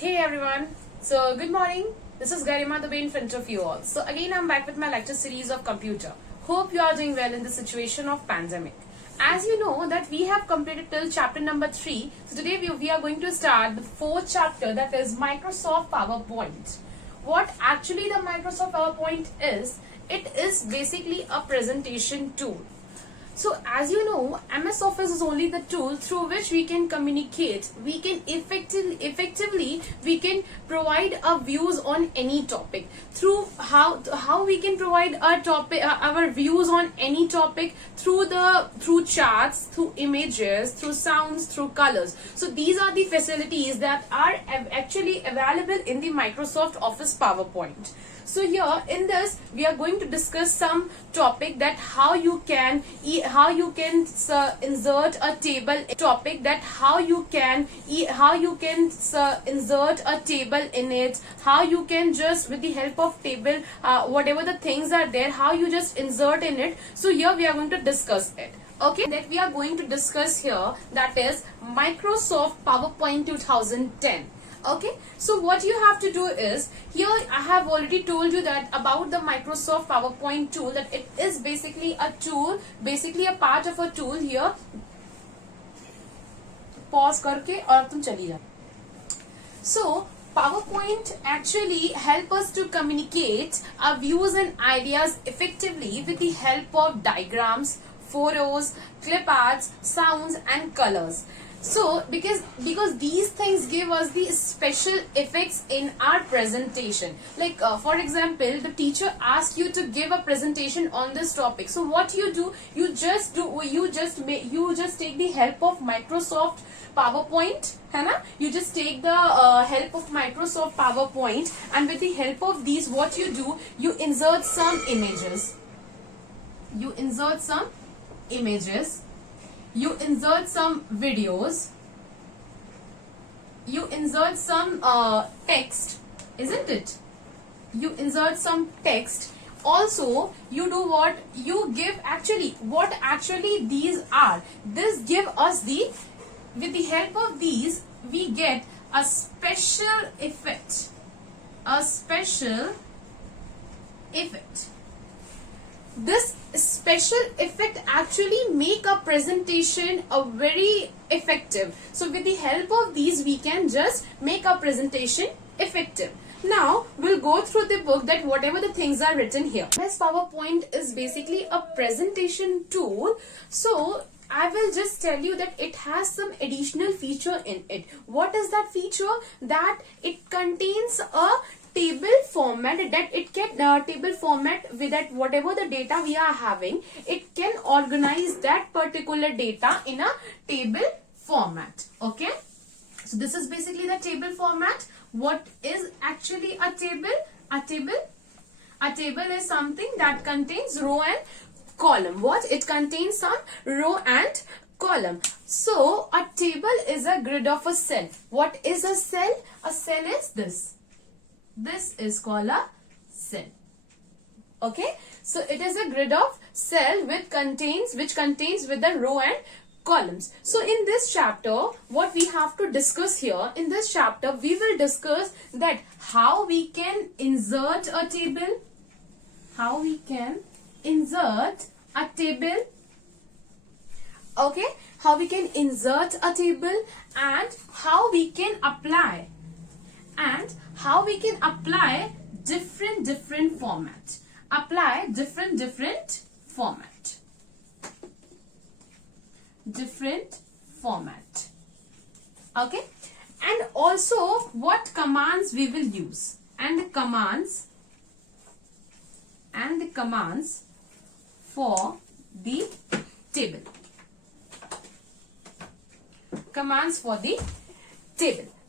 Hey everyone, so good morning. This is Garima Dubey in front of you all. So again I'm back with my lecture series of computer. Hope you are doing well in the situation of pandemic. As you know that we have completed till chapter number 3. So today we are going to start the 4th chapter, that is Microsoft PowerPoint. What actually the Microsoft PowerPoint is, it is basically a presentation tool. So as you know, MS Office is only the tool through which we can communicate. We can effectively we can provide our views on any topic. Through how we can provide our views on any topic through charts, through images, through sounds, through colors. So these are the facilities that are actually available in the Microsoft Office PowerPoint. So here in this we are going to discuss some topic that how you can insert a table topic that how you can insert a table in it, how you can just with the help of table whatever the things are there, how you just insert in it. So here we are going to discuss it. Okay, that we are going to discuss here, that is Microsoft PowerPoint 2010. Okay, so what you have to do is, here I have already told you that about the Microsoft PowerPoint tool, that it is basically a tool, basically a part of a tool. Here pause करके और तुम चली जाओ. So PowerPoint actually help us to communicate our views and ideas effectively with the help of diagrams, photos, clip arts, sounds and colors. So because these things give us the special effects in our presentation. Like for example, the teacher asks you to give a presentation on this topic. So what you do, you just take the help of Microsoft PowerPoint, है ना? You just take the help of Microsoft PowerPoint, and with the help of these, what you do, you insert some images. You insert some videos, you insert some text, isn't it? You insert some text. Also, you do what? You give what these are. This give us with the help of these, we get a special effect. This special effect actually make a presentation a very effective. So with the help of these, we can just make our presentation effective. Now we'll go through the book, that whatever the things are written here. MS PowerPoint is basically a presentation tool. So I will just tell you that it has some additional feature in it. What is that feature? That it contains a table format, that it can table format with that whatever the data we are having, it can organize that particular data in a table format. Okay, so this is basically the table format. What is actually a table? A table is something that contains row and column. What? It contains some row and column. So a table is a grid of a cell. What is a cell? A cell is this. This is called a cell. Okay, so it is a grid of cell which contains with the row and columns. So in this chapter, what we have to discuss here, in this chapter we will discuss that how we can insert a table, okay, how we can insert a table, and how we can apply different format. Different format. Okay, and also what commands we will use, and the commands for the table.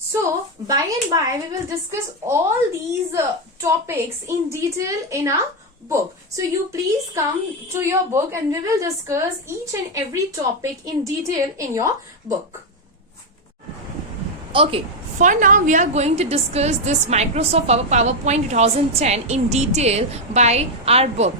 So by and by we will discuss all these topics in detail in our book. So you please come to your book and we will discuss each and every topic in detail in your book. Okay, for now we are going to discuss this Microsoft PowerPoint 2010 in detail by our book.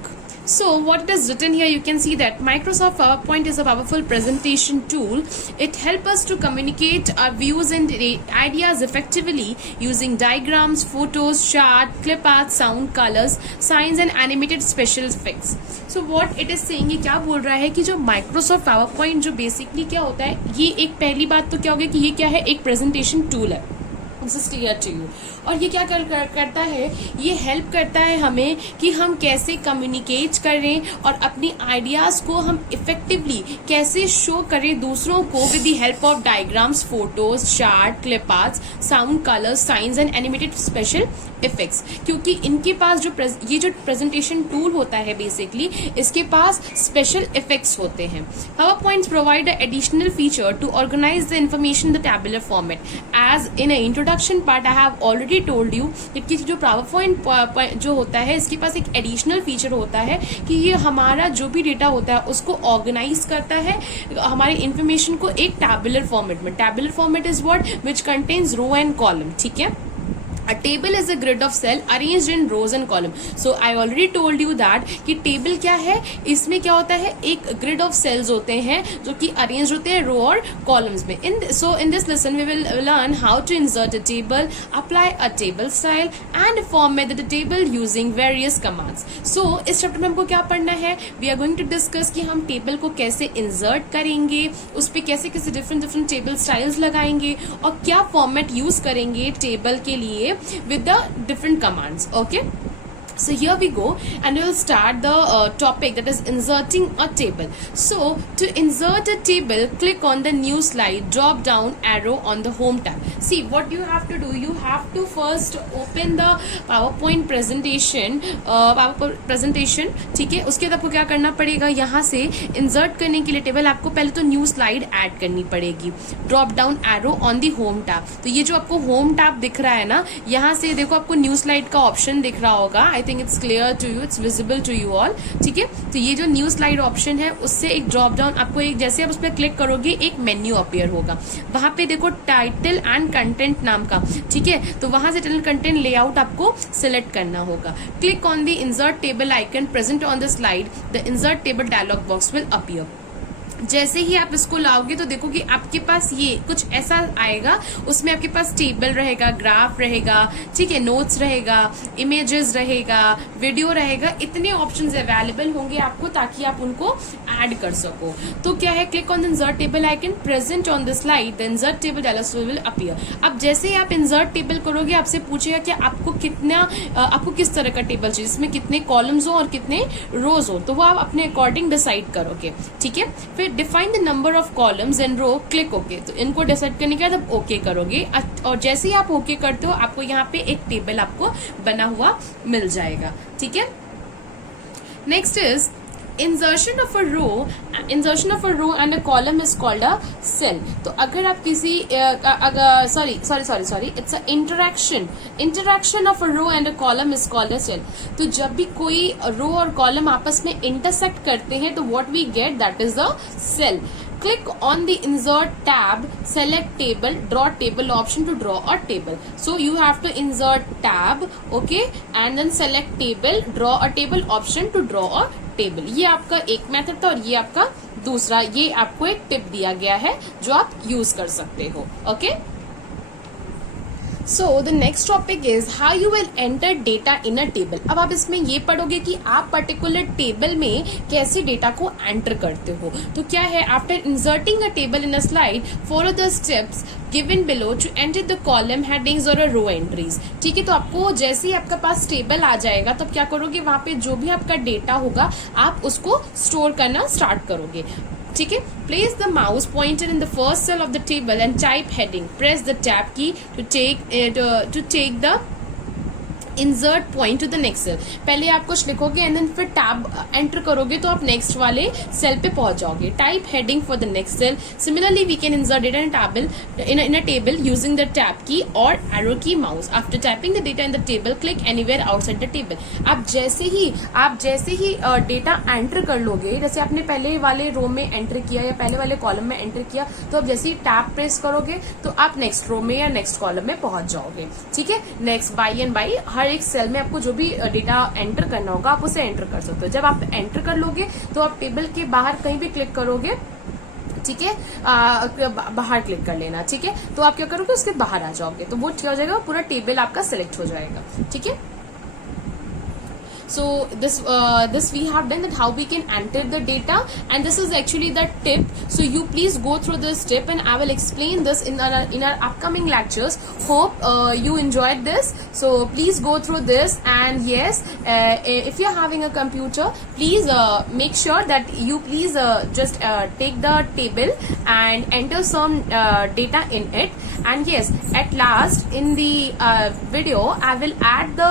So what it is written here, you can see that Microsoft PowerPoint is a powerful presentation tool. It helps us to communicate our views and ideas effectively using diagrams, photos, chart, clip art, sound, colors, signs and animated special effects. So what it is saying, ये क्या बोल रहा है कि जो Microsoft PowerPoint जो basically क्या होता है, ये एक पहली बात तो क्या होगी कि ये क्या है, एक प्रेजेंटेशन टूल है. This is clear to you. और ये क्या करता है, ये हेल्प करता है हमें कि हम कैसे कम्युनिकेट करें और अपनी आइडियाज को हम इफेक्टिवली कैसे शो करें दूसरों को with the help of diagrams, photos, chart, clip arts, sound, colours, science and animated special effects. क्योंकि इनके पास ये जो प्रेजेंटेशन टूल होता है बेसिकली, इसके पास स्पेशल इफेक्ट्स होते हैं. PowerPoints provide an additional feature to organize the information in the tabular format. As in an introduction part I have already told you कि जो PowerPoint जो होता है, इसके पास एक एडिशनल फीचर होता है कि ये हमारा जो भी डेटा होता है उसको ऑर्गेनाइज करता है, हमारी इंफॉर्मेशन को एक टैबुलर फॉर्मेट में. Tabular format is what, which contains row and column. ठीक है. A table is a grid of cell arranged in rows and column. So I already told you that कि table क्या है, इसमें क्या होता है, एक grid of cells होते हैं जो कि arranged होते हैं row और columns में. In this lesson we will learn how to insert a table, apply a table style and format the table using various commands. So इस chapter में हमको क्या पढ़ना है, we are going to discuss कि हम table को कैसे insert करेंगे, उस पे कैसे कैसे different table styles लगाएंगे और क्या format use करेंगे table के लिए with the different commands. Okay, so here we go and we will start the topic, that is inserting a table. So to insert a table, click on the new slide, drop down arrow on the home tab. See what you have to do, you have to first open the PowerPoint presentation. ठीक है. उसके बाद आपको क्या करना पड़ेगा, यहाँ से इंसर्ट करने के लिए टेबल आपको पहले तो न्यू स्लाइड ऐड करनी पड़ेगी. Drop down arrow on the home tab. तो ये जो आपको होम टैब दिख रहा है ना, यहाँ से देखो आपको न्यू स्लाइड का ऑप्शन दिख रहा होगा. I think it's clear to you, it's visible to you all. ठीक है. तो ये जो न्यू स्लाइड ऑप्शन है, उससे एक ड्रॉप डाउन आपको एक, जैसे आप उस पर क्लिक करोगे एक मेन्यू अपीयर होगा. वहां पे देखो टाइटल एंड कंटेंट नाम का. ठीक है. तो वहां से टाइटल, कंटेंट, लेआउट आपको सिलेक्ट करना होगा. Click on the insert table icon present on the slide. The insert table dialog box will appear. जैसे ही आप इसको लाओगे तो देखो कि आपके पास ये कुछ ऐसा आएगा. उसमें आपके पास टेबल रहेगा, ग्राफ रहेगा, ठीक है, नोट्स रहेगा, इमेजेस रहेगा, वीडियो रहेगा. इतने ऑप्शंस अवेलेबल होंगे आपको ताकि आप उनको ऐड कर सको. तो क्या है, click on the insert table icon present on the slide. The insert table dialog will appear. अब जैसे ही आप इंसर्ट टेबल करोगे, आपसे पूछेगा कि आपको आपको किस तरह का टेबल चाहिए, जिसमें कितने कॉलम्स हो और कितने रोज हो. तो वो आप अपने अकॉर्डिंग डिसाइड करोगे. ठीक है. फिर define the number of columns and row, click okay. तो इनको डिसाइड करने के बाद आप ओके करोगे और जैसे ही आप ओके करते हो, आपको यहाँ पे एक टेबल आपको बना हुआ मिल जाएगा. ठीक है. Next is insertion of a row and a column is called a cell. तो अगर आप किसी sorry it's a interaction of a row and a column is called a cell. तो जब भी कोई रो और कॉलम आपस में इंटरसेक्ट करते हैं तो what we get, that is the cell. Click on the insert tab, select table, draw table option to draw a table. So you have to insert tab, okay, and then select table, draw a table option to draw a table. ये आपका एक method था और ये आपका दूसरा. ये आपको एक टिप दिया गया है जो आप यूज कर सकते हो. Okay. So the next topic is how you will enter data in a table. अब आप इसमें ये पढ़ोगे कि आप पर्टिकुलर टेबल में कैसे डेटा को एंटर करते हो. तो क्या है, after inserting a table in a slide, follow the steps given below to enter the column headings or a row entries. ठीक है. तो आपको जैसे ही आपका पास टेबल आ जाएगा तो आप क्या करोगे, वहां पे जो भी आपका डेटा होगा आप उसको स्टोर करना स्टार्ट करोगे. ठीक है. Place the mouse pointer in the first cell of the table and type heading. Press the tab key to take the insert point to the next cell. पहले आप कुछ लिखोगे एंड देन फिर tab enter करोगे तो आप next वाले cell पे पहुंच जाओगे. Type heading for the next cell. Similarly we can insert data in a table using the tab key or arrow key mouse. After typing the data in the table, click anywhere outside the table. आप जैसे ही data enter कर लोगे, जैसे आपने पहले वाले रो में enter किया या पहले वाले कॉलम में एंटर किया, तो आप जैसे ही टैब प्रेस करोगे तो आप नेक्स्ट रो में या नेक्स्ट कॉलम में पहुंच जाओगे. ठीक है. Next by and by her एक सेल में आपको जो भी डेटा एंटर करना होगा आप उसे एंटर कर सकते हो। जब आप एंटर कर लोगे तो आप टेबल के बाहर कहीं भी क्लिक करोगे, ठीक है, बाहर क्लिक कर लेना, ठीक है। तो आप क्या करोगे, उसके बाहर आ जाओगे तो वो क्या हो जाएगा, पूरा टेबल आपका सिलेक्ट हो जाएगा, ठीक है। So this we have done that how we can enter the data, and this is actually the tip. So you please go through this tip, and I will explain this in our upcoming lectures. Hope you enjoyed this. So please go through this, and yes, if you are having a computer, please make sure that you please just take the table and enter some data in it. And yes, at last in the video I will add the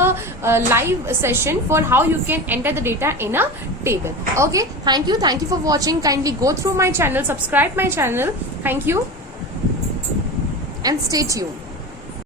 live session for how you can enter the data in a table. Okay, thank you for watching. Kindly go through my channel, subscribe my channel. Thank you and stay tuned.